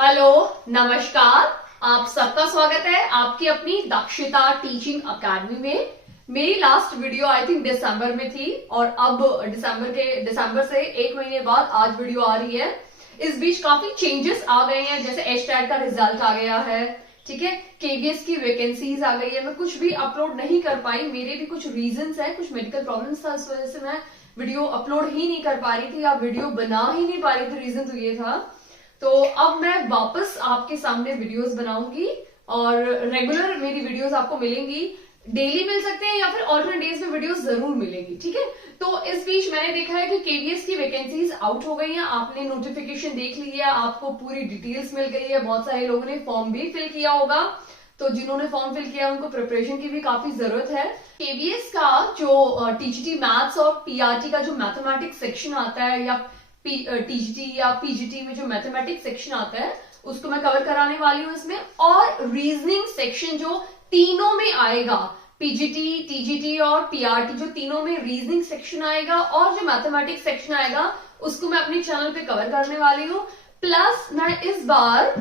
Hello, नमस्कार। आप सबका स्वागत है आपकी अपनी दक्षता टीचिंग अकेडमी में। मेरी लास्ट वीडियो आई थिंक दिसंबर में थी और अब दिसंबर से एक महीने बाद आज वीडियो आ रही है। इस बीच काफी चेंजेस आ गए हैं, जैसे एचटेट का रिजल्ट आ गया है, ठीक है, केवीएस की वैकेंसीज आ गई है। मैं कुछ भी अपलोड नहीं कर पाई, मेरे भी कुछ रीजंस है, कुछ मेडिकल प्रॉब्लम्स था, इस वजह से मैं वीडियो अपलोड ही नहीं कर पा रही थी या वीडियो बना ही नहीं पा रही थी। रीजन तो ये था। तो अब मैं वापस आपके सामने वीडियोस बनाऊंगी और रेगुलर मेरी वीडियोस आपको मिलेंगी। डेली मिल सकते हैं या फिर ऑल्टरनेट डेज में वीडियोस जरूर मिलेंगी, ठीक है। तो इस बीच मैंने देखा है कि केवीएस की वैकेंसीज आउट हो गई हैं। आपने नोटिफिकेशन देख लिया, आपको पूरी डिटेल्स मिल गई है। बहुत सारे लोगों ने फॉर्म भी फिल किया होगा, तो जिन्होंने फॉर्म फिल किया उनको प्रिपरेशन की भी काफी जरूरत है। केवीएस का जो टीजीटी मैथ्स और पीआरटी का जो मैथमेटिक्स सेक्शन आता है या टीजीटी या पीजीटी में जो मैथमेटिक्स सेक्शन आता है उसको मैं कवर कराने वाली हूँ इसमें। और रीजनिंग सेक्शन जो तीनों में आएगा, पीजीटी, टीजीटी और पीआरटी, जो तीनों में रीजनिंग सेक्शन आएगा और जो मैथमेटिक्स सेक्शन आएगा उसको मैं अपने चैनल पे कवर करने वाली हूँ। प्लस मैं इस बार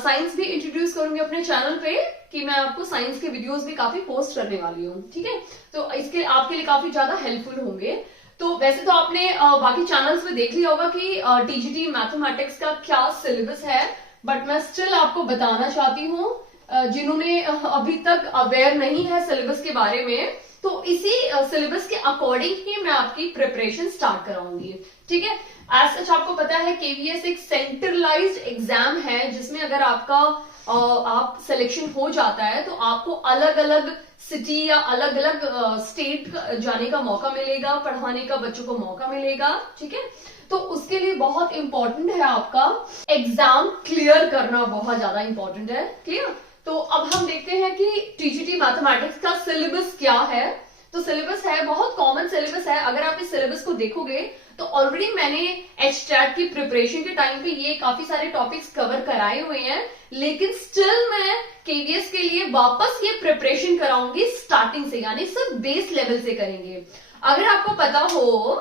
साइंस भी इंट्रोड्यूस करूंगी अपने चैनल पे, कि मैं आपको साइंस के वीडियोस भी काफी पोस्ट करने वाली हूँ, ठीक है। तो इसके आपके लिए काफी ज्यादा हेल्पफुल होंगे। तो वैसे तो आपने बाकी चैनल्स में देख लिया होगा कि टीजीटी मैथमेटिक्स का क्या सिलेबस है, बट मैं स्टिल आपको बताना चाहती हूँ जिन्होंने अभी तक अवेयर नहीं है सिलेबस के बारे में, तो इसी सिलेबस के अकॉर्डिंग ही मैं आपकी प्रिपरेशन स्टार्ट कराऊंगी, ठीक है। एज सच आपको पता है केवीएस एक सेंट्रलाइज्ड एग्जाम है, जिसमें अगर आपका आप सिलेक्शन हो जाता है तो आपको अलग अलग सिटी या अलग अलग स्टेट जाने का मौका मिलेगा, पढ़ाने का बच्चों को मौका मिलेगा, ठीक है। तो उसके लिए बहुत इंपॉर्टेंट है आपका एग्जाम क्लियर करना, बहुत ज्यादा इंपॉर्टेंट है, क्लियर। तो अब हम देखते हैं कि टीजीटी मैथमेटिक्स का सिलेबस क्या है। तो सिलेबस है, बहुत कॉमन सिलेबस है। अगर आप इस सिलेबस को देखोगे तो ऑलरेडी मैंने एचटेट की प्रिपरेशन के टाइम पे ये काफी सारे टॉपिक्स कवर कराए हुए हैं, लेकिन स्टिल मैं केवीएस के लिए वापस ये प्रिपरेशन कराऊंगी स्टार्टिंग से, यानी सिर्फ बेस लेवल से करेंगे। अगर आपको पता हो,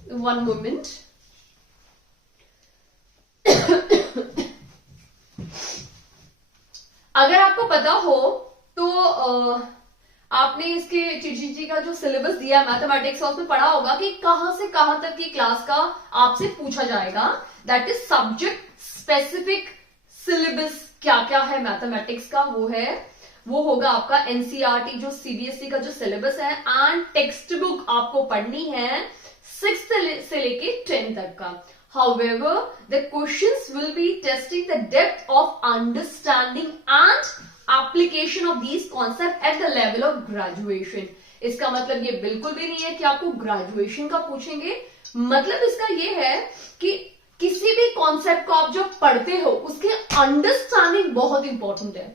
वन मोमेंट, अगर आपको पता हो तो आपने इसके टीजीटी का जो सिलेबस दिया मैथमेटिक्स उसमें पढ़ा होगा कि कहां से कहां तक की क्लास का आपसे पूछा जाएगा। That is subject specific syllabus. क्या क्या है मैथमेटिक्स का, वो होगा आपका एनसीईआरटी जो सीबीएसई का जो सिलेबस है, एंड टेक्स्ट बुक आपको पढ़नी है 6th से लेके 10th तक का। However, the questions will be testing the depth of understanding and application of these concepts at the level of graduation. इसका मतलब ये बिल्कुल भी नहीं है कि आपको ग्रेजुएशन का पूछेंगे। मतलब इसका ये है कि किसी भी कॉन्सेप्ट को आप जो पढ़ते हो उसके अंडरस्टैंडिंग बहुत इंपॉर्टेंट है।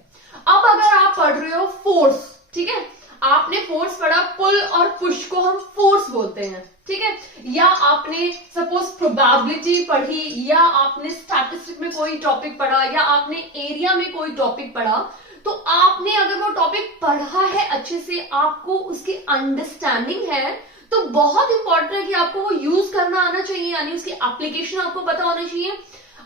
अब अगर आप पढ़ रहे हो फोर्स, ठीक है, आपने फोर्स पढ़ा, पुल और पुश को हम फोर्स बोलते हैं, ठीक है। या आपने सपोज प्रोबेबिलिटी पढ़ी, या आपने स्टैटिस्टिक में कोई टॉपिक पढ़ा, या आपने एरिया में कोई टॉपिक पढ़ा, तो आपने अगर वो टॉपिक पढ़ा है अच्छे से, आपको उसकी अंडरस्टैंडिंग है, तो बहुत इंपॉर्टेंट है कि आपको वो यूज करना आना चाहिए, यानी उसकी एप्लीकेशन आपको पता होना चाहिए।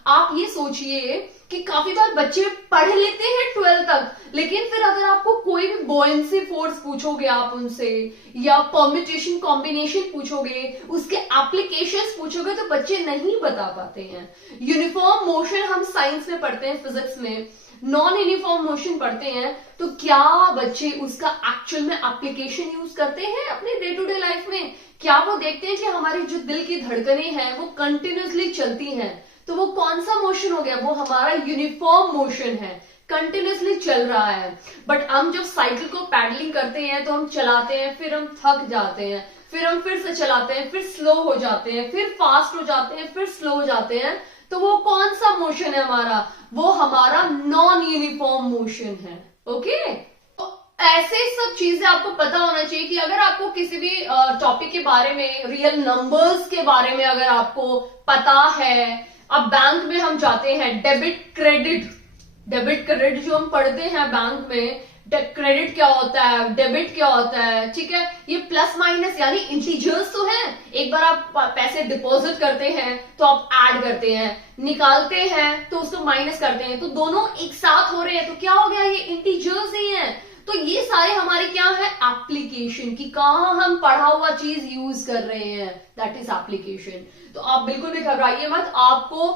आप ये सोचिए कि काफी बार बच्चे पढ़ लेते हैं 12th तक, लेकिन फिर अगर आपको कोई भी बॉयंसी फोर्स पूछोगे आप उनसे, या परम्यूटेशन कॉम्बिनेशन पूछोगे, उसके एप्लीकेशंस पूछोगे, तो बच्चे नहीं बता पाते हैं। यूनिफॉर्म मोशन हम साइंस में पढ़ते हैं, फिजिक्स में नॉन यूनिफॉर्म मोशन पढ़ते हैं, तो क्या बच्चे उसका एक्चुअल में एप्लीकेशन यूज करते हैं अपने डे टू डे लाइफ में? क्या वो देखते हैं कि हमारी जो दिल की धड़कनें हैं वो कंटिन्यूसली चलती हैं, तो वो कौन सा मोशन हो गया? वो हमारा यूनिफॉर्म मोशन है, कंटिन्यूसली चल रहा है। बट हम जब साइकिल को पैडलिंग करते हैं तो हम चलाते हैं, फिर हम थक जाते हैं, फिर हम फिर से चलाते हैं, फिर स्लो हो जाते हैं, फिर फास्ट हो जाते हैं, फिर स्लो हो जाते हैं, तो वो कौन सा मोशन है हमारा? वो हमारा नॉन यूनिफॉर्म मोशन है, ओके। ऐसे सब चीजें आपको पता होना चाहिए कि अगर आपको किसी भी टॉपिक के बारे में, रियल नंबर्स के बारे में अगर आपको पता है, अब बैंक में हम जाते हैं, डेबिट क्रेडिट जो हम पढ़ते हैं बैंक में, क्रेडिट क्या होता है, डेबिट क्या होता है, ठीक है। ये प्लस माइनस यानी इंटीजर्स तो हैं, एक बार आप पैसे डिपॉजिट करते हैं तो आप ऐड करते हैं, निकालते हैं तो उसको माइनस करते हैं, तो दोनों एक साथ हो रहे हैं, तो क्या हो गया, ये इंटीजर्स ही हैं। तो ये सारे हमारे क्या है, एप्लीकेशन की, कहां हम पढ़ा हुआ चीज यूज कर रहे हैं, दैट इज एप्लीकेशन। तो आप बिल्कुल भी घबराइए मत, आपको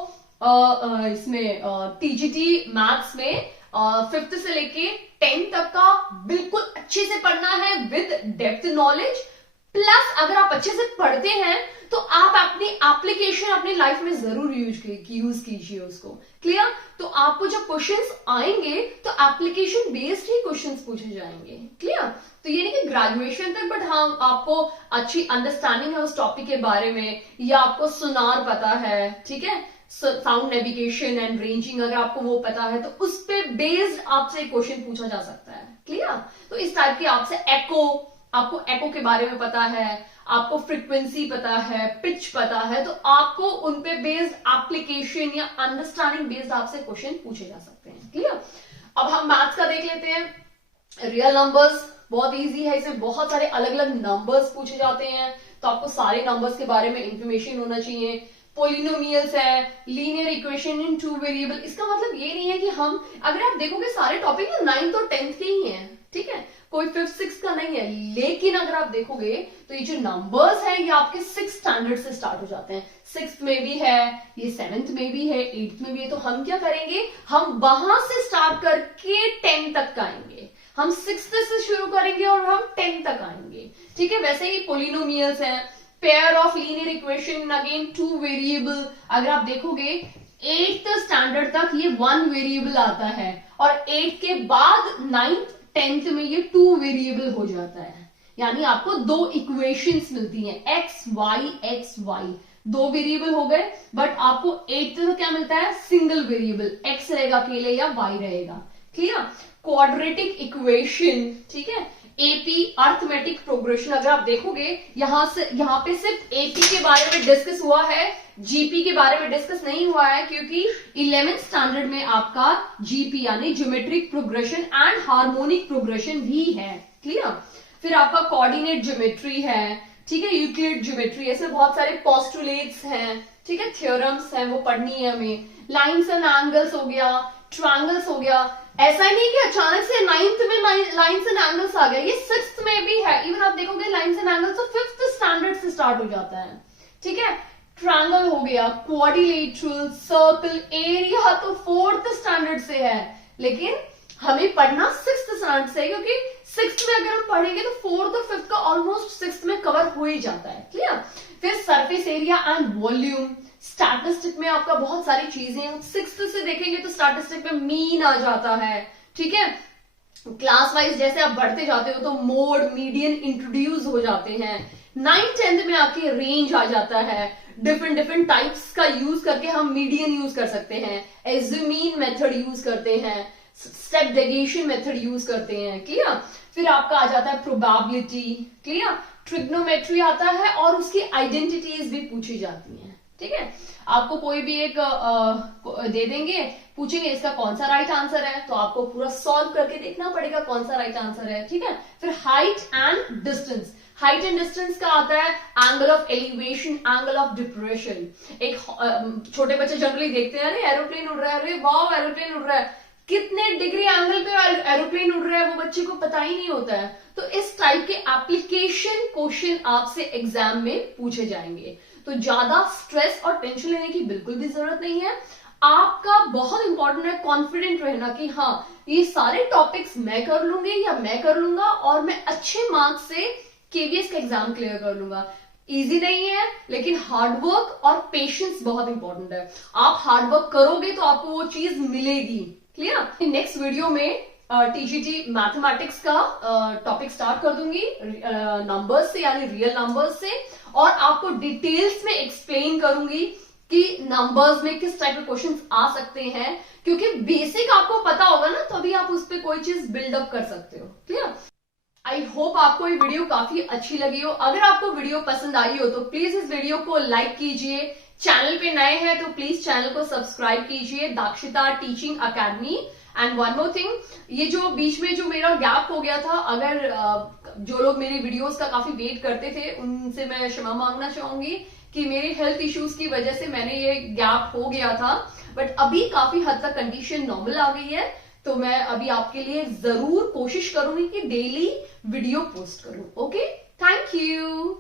इसमें टीजीटी मैथ्स में 5th से लेके 10th तक का बिल्कुल अच्छे से पढ़ना है विद डेप्थ नॉलेज। प्लस अगर आप अच्छे से पढ़ते हैं तो आप अपनी एप्लीकेशन अपनी लाइफ में जरूर यूज कीजिए उसको। क्लियर? तो आपको जब क्वेश्चंस आएंगे तो एप्लीकेशन बेस्ड ही क्वेश्चंस पूछे जाएंगे। क्लियर? तो ये नहीं कि ग्रेजुएशन तक, बट हाँ आपको अच्छी अंडरस्टैंडिंग है उस टॉपिक के बारे में, या आपको सुनार पता है, ठीक है, साउंड नेविगेशन एंड रेंजिंग अगर आपको वो पता है तो उस पे बेस्ड आपसे क्वेश्चन पूछा जा सकता है। क्लियर? तो इस टाइप की आपसे आपको एको के बारे में पता है, आपको फ्रीक्वेंसी पता है, पिच पता है, तो आपको उन पे बेस्ड एप्लीकेशन या अंडरस्टैंडिंग बेस्ड आपसे क्वेश्चन पूछे जा सकते हैं। क्लियर? अब हम मैथ्स का देख लेते हैं। रियल नंबर्स बहुत इजी है, इसमें बहुत सारे अलग अलग नंबर्स पूछे जाते हैं, तो आपको सारे नंबर्स के बारे में इंफॉर्मेशन होना चाहिए। पोलिनोमियल्स है, लीनियर इक्वेशन इन 2 वेरिएबल, इसका मतलब ये नहीं है कि हम, अगर आप देखोगे सारे टॉपिक ना 9th और 10th के ही हैं, ठीक है, कोई 5th 6th का नहीं है। लेकिन अगर आप देखोगे तो ये जो नंबर्स है ये आपके 6th स्टैंडर्ड से स्टार्ट हो जाते हैं, 6th में भी है, ये 7th में भी है, 8th में भी है। तो हम क्या करेंगे, हम वहां से स्टार्ट करके 10 तक आएंगे, हम 6th से शुरू करेंगे और हम 10 तक आएंगे। ठीक है, वैसे ही पोलिनोमियल्स है, pair of linear equation, again 2 variable. अगर आप देखोगे 8th स्टैंडर्ड तक ये 1 वेरिएबल आता है, और 8 के बाद 9th 10th में ये 2 वेरिएबल हो जाता है, यानी आपको 2 इक्वेशंस मिलती हैं, x y 2 वेरिएबल हो गए। बट आपको 8th में क्या मिलता है, सिंगल वेरिएबल, x रहेगा अकेले या y रहेगा। क्लियर? क्वाड्रेटिक इक्वेशन, ठीक है, एपी अर्थमेटिक प्रोग्रेशन। अगर आप देखोगे यहाँ पे सिर्फ एपी के बारे में डिस्कस हुआ है, जीपी के बारे में डिस्कस नहीं हुआ है, क्योंकि 11th स्टैंडर्ड में आपका जीपी यानी geometric progression and harmonic progression भी है। क्लियर? फिर आपका कोऑर्डिनेट ज्योमेट्री है, ठीक है, यूक्लिड ज्योमेट्री, ऐसे बहुत सारे पोस्टुलेट्स हैं, ठीक है, थ्योरम्स हैं, वो पढ़नी है हमें। लाइन्स एंड एंगल्स हो गया, ट्रायंगल्स हो गया। ऐसा ही नहीं कि अचानक से 9th में लाइन्स एंड एंगल्स आ गया, ये 6th में भी है। इवन आप देखोगे लाइन्स एंड एंगल्स तो 5th स्टैंडर्ड से स्टार्ट हो जाता है। ठीक है, ट्रायंगल हो गया, क्वाड्रिलेटरल, सर्कल, एरिया तो 4th स्टैंडर्ड से है, लेकिन हमें पढ़ना 6th स्टैंडर्ड से, क्योंकि 6th में अगर हम पढ़ेंगे तो 4th और 5th का ऑलमोस्ट 6th में कवर हो ही जाता है। क्लियर? फिर surface area and volume, statistic में आपका बहुत सारी चीजें 6th से देखेंगे तो स्टैटिस्टिक में मीन आ जाता है। ठीक है, क्लास वाइज जैसे आप बढ़ते जाते हो तो मोड, मीडियन इंट्रोड्यूस हो जाते हैं। 9th 10th में आपके रेंज आ जाता है, डिफरेंट टाइप्स का यूज करके हम मीडियन यूज कर सकते हैं, एज्यूमीन मेथड यूज करते हैं, स्टेप डेविएशन मेथड यूज करते हैं। क्लियर? फिर आपका आ जाता है प्रोबेबिलिटी। क्लियर? ट्रिग्नोमेट्री आता है और उसकी आइडेंटिटीज भी पूछी जाती हैं। ठीक है, आपको कोई भी एक दे देंगे, पूछेंगे इसका कौन सा राइट आंसर है, तो आपको पूरा सॉल्व करके देखना पड़ेगा कौन सा राइट आंसर है। ठीक है, फिर height and distance, height and distance का आता है angle of elevation, angle of depression. एक छोटे बच्चे जनरली देखते हैं, अरे एरोप्लेन उड़ रहा है, अरे वाह एरोप्लेन उड़ रहा है, कितने डिग्री एंगल पे एरोप्लेन उड़ रहा है वो बच्चे को पता ही नहीं होता है। तो इस टाइप के एप्लीकेशन क्वेश्चन आपसे एग्जाम में पूछे जाएंगे, तो ज्यादा स्ट्रेस और टेंशन लेने की बिल्कुल भी जरूरत नहीं है। आपका बहुत इंपॉर्टेंट है कॉन्फिडेंट रहना कि हाँ ये सारे टॉपिक्स मैं कर लूंगी या मैं कर लूंगा और मैं अच्छे मार्क्स से केवीएस का एग्जाम क्लियर कर लूंगा। इजी नहीं है, लेकिन हार्डवर्क और पेशेंस बहुत इंपॉर्टेंट है। आप हार्डवर्क करोगे तो आपको वो चीज मिलेगी। क्लियर? नेक्स्ट वीडियो में टीजीटी मैथमेटिक्स का टॉपिक स्टार्ट कर दूंगी नंबर्स से, यानी रियल नंबर्स से, और आपको डिटेल्स में एक्सप्लेन करूंगी कि नंबर्स में किस टाइप के क्वेश्चंस आ सकते हैं, क्योंकि बेसिक आपको पता होगा ना, तभी आप उस पर कोई चीज बिल्डअप कर सकते हो। क्लियर? आई होप आपको ये वीडियो काफी अच्छी लगी हो। अगर आपको वीडियो पसंद आई हो तो प्लीज इस वीडियो को लाइक कीजिए, चैनल पे नए हैं तो प्लीज चैनल को सब्सक्राइब कीजिए, Dakshita teaching academy. And one more thing, ये जो बीच में जो मेरा गैप हो गया था, अगर जो लोग मेरी वीडियोस का काफी वेट करते थे उनसे मैं क्षमा मांगना चाहूंगी कि मेरे हेल्थ इश्यूज की वजह से मैंने ये गैप हो गया था। बट अभी काफी हद तक कंडीशन नॉर्मल आ गई है, तो मैं अभी आपके लिए जरूर कोशिश करूंगी कि डेली वीडियो पोस्ट करूं। Okay, thank you.